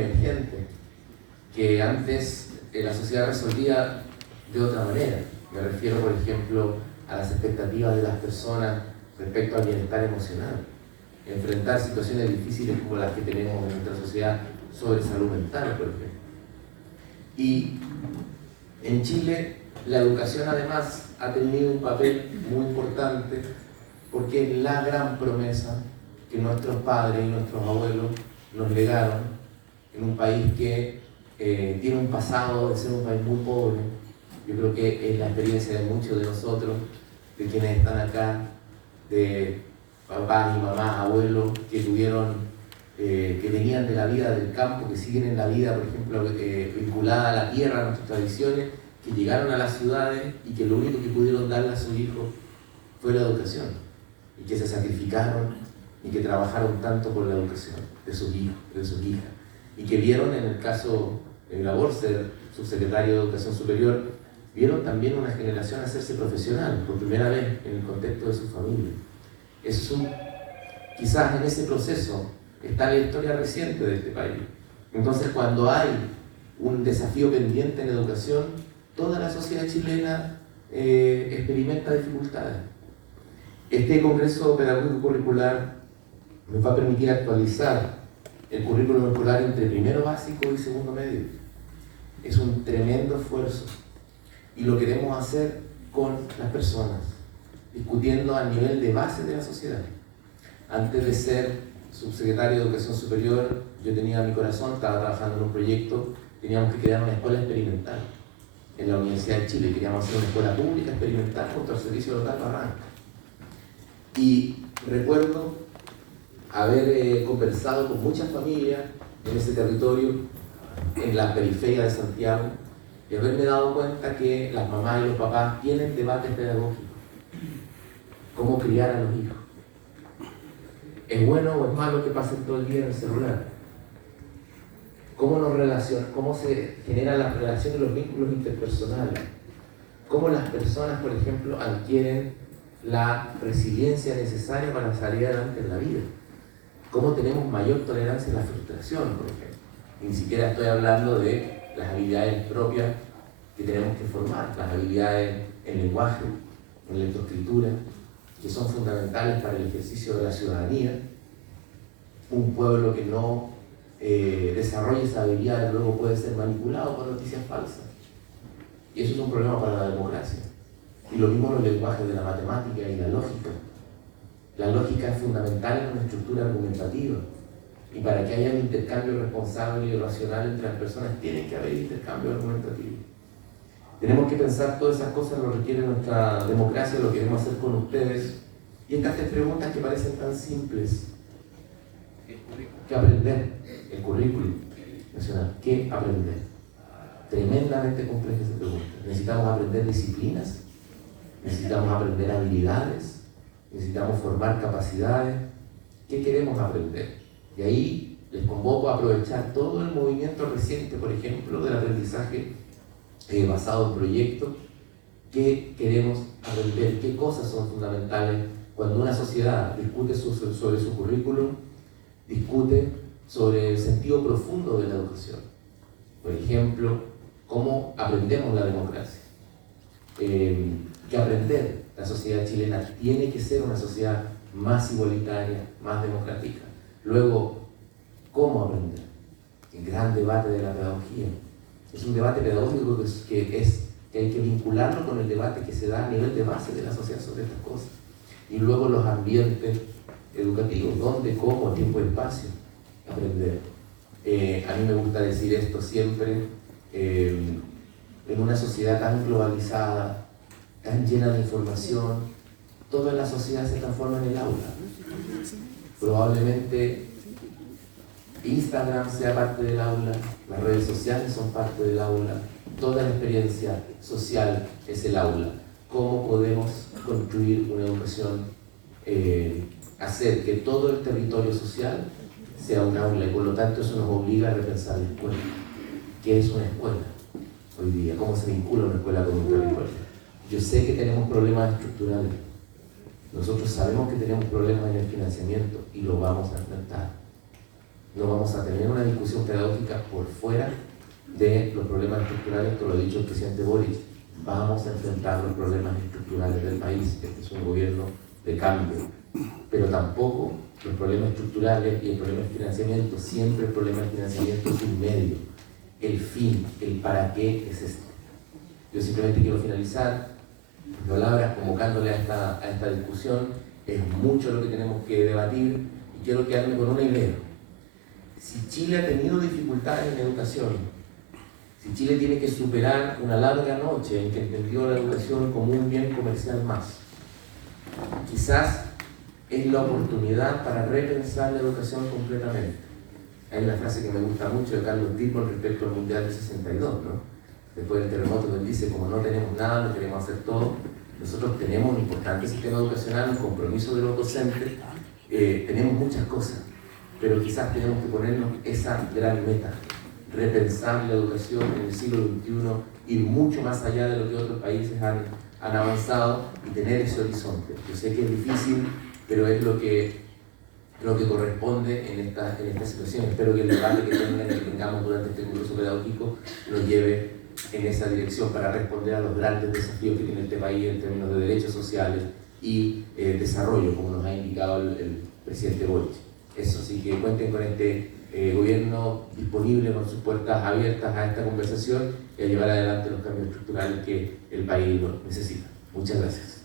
emergentes que antes la sociedad resolvía de otra manera. Me refiero, por ejemplo, a las expectativas de las personas respecto al bienestar emocional. Enfrentar situaciones difíciles como las que tenemos en nuestra sociedad sobre salud mental, por ejemplo. Y en Chile la educación además ha tenido un papel muy importante porque es la gran promesa que nuestros padres y nuestros abuelos nos legaron en un país que tiene un pasado de ser un país muy pobre. Yo creo que es la experiencia de muchos de nosotros, de quienes están acá, de papás y mamás, abuelos que venían de la vida del campo, que siguen en la vida, por ejemplo, vinculada a la tierra, a nuestras tradiciones, que llegaron a las ciudades y que lo único que pudieron darle a sus hijos fue la educación, y que se sacrificaron y que trabajaron tanto por la educación de sus hijos, de sus hijas, y que vieron, en el caso de mi labor, ser subsecretario de Educación Superior, vieron también una generación hacerse profesional por primera vez en el contexto de su familia. Quizás en ese proceso está la historia reciente de este país. Entonces, cuando hay un desafío pendiente en educación, toda la sociedad chilena experimenta dificultades. Este Congreso Pedagógico Curricular nos va a permitir actualizar el currículum escolar entre primero básico y segundo medio. Es un tremendo esfuerzo y lo queremos hacer con las personas, discutiendo a nivel de base de la sociedad. Antes de ser subsecretario de Educación Superior, yo tenía mi corazón, estaba trabajando en un proyecto, teníamos que crear una escuela experimental en la Universidad de Chile, queríamos hacer una escuela pública experimental junto al Servicio Local Barranca. Y recuerdo haber conversado con muchas familias en ese territorio, en la periferia de Santiago, y haberme dado cuenta que las mamás y los papás tienen debates pedagógicos. ¿Cómo criar a los hijos? ¿Es bueno o es malo que pasen todo el día en el celular? ¿Cómo se generan las relaciones y los vínculos interpersonales? ¿Cómo las personas, por ejemplo, adquieren la resiliencia necesaria para salir adelante en la vida? ¿Cómo tenemos mayor tolerancia a la frustración, por ejemplo? Ni siquiera estoy hablando de las habilidades propias que tenemos que formar, las habilidades en lenguaje, en lectoescritura, que son fundamentales para el ejercicio de la ciudadanía. Un pueblo que no desarrolle esa habilidad luego puede ser manipulado por noticias falsas. Y eso es un problema para la democracia. Y lo mismo los lenguajes de la matemática y la lógica. La lógica es fundamental en una estructura argumentativa. Y para que haya un intercambio responsable y racional entre las personas, tiene que haber intercambio argumentativo. Tenemos que pensar todas esas cosas, lo requiere nuestra democracia, lo queremos hacer con ustedes. Y estas tres preguntas que parecen tan simples. ¿Qué aprender? El currículum nacional. ¿Qué aprender? Tremendamente compleja esa pregunta. Necesitamos aprender disciplinas, necesitamos aprender habilidades, necesitamos formar capacidades. ¿Qué queremos aprender? Y ahí les convoco a aprovechar todo el movimiento reciente, por ejemplo, del aprendizaje basado en proyectos. ¿Qué queremos aprender? ¿Qué cosas son fundamentales cuando una sociedad discute sobre su currículum? Discute sobre el sentido profundo de la educación. Por ejemplo, cómo aprendemos la democracia. ¿Qué aprender? La sociedad chilena tiene que ser una sociedad más igualitaria, más democrática. Luego, ¿cómo aprender? El gran debate de la pedagogía. Es un debate pedagógico que hay que vincularlo con el debate que se da a nivel de base de la sociedad sobre estas cosas. Y luego los ambientes educativos, dónde, cómo, tiempo y espacio, aprender. A mí me gusta decir esto siempre, en una sociedad tan globalizada, tan llena de información, toda la sociedad se transforma en el aula. Probablemente Instagram sea parte del aula, las redes sociales son parte del aula, toda la experiencia social es el aula. ¿Cómo podemos construir una educación, hacer que todo el territorio social sea un aula? Y por lo tanto eso nos obliga a repensar la escuela. ¿Qué es una escuela hoy día? ¿Cómo se vincula una escuela con un territorio? Yo sé que tenemos problemas estructurales. Nosotros sabemos que tenemos problemas en el financiamiento y lo vamos a enfrentar. No vamos a tener una discusión pedagógica por fuera de los problemas estructurales, esto lo ha dicho el presidente Boric. Vamos a enfrentar los problemas estructurales del país. Este es un gobierno de cambio, pero tampoco los problemas estructurales y el problema de financiamiento. Siempre el problema de financiamiento es un medio. El fin, el para qué es este. Yo simplemente quiero finalizar mis palabras convocándole a esta discusión. Es mucho lo que tenemos que debatir y quiero quedarme con una idea. Si Chile ha tenido dificultades en educación, si Chile tiene que superar una larga noche en que entendió la educación como un bien comercial más, quizás es la oportunidad para repensar la educación completamente. Hay una frase que me gusta mucho de Carlos Dittborn respecto al Mundial del 62, ¿no? Después del terremoto, él dice, como no tenemos nada, no queremos hacer todo. Nosotros tenemos un importante sistema educacional, un compromiso de los docentes, tenemos muchas cosas, pero quizás tenemos que ponernos esa gran meta, repensar la educación en el siglo XXI, ir mucho más allá de lo que otros países han avanzado y tener ese horizonte. Yo sé que es difícil, pero es lo que corresponde en esta situación. Espero que el debate que tengamos durante este curso pedagógico nos lleve en esa dirección para responder a los grandes desafíos que tiene este país en términos de derechos sociales y desarrollo, como nos ha indicado el presidente Boric. Eso, así que cuenten con este gobierno disponible con sus puertas abiertas a esta conversación y a llevar adelante los cambios estructurales que el país necesita. Muchas gracias.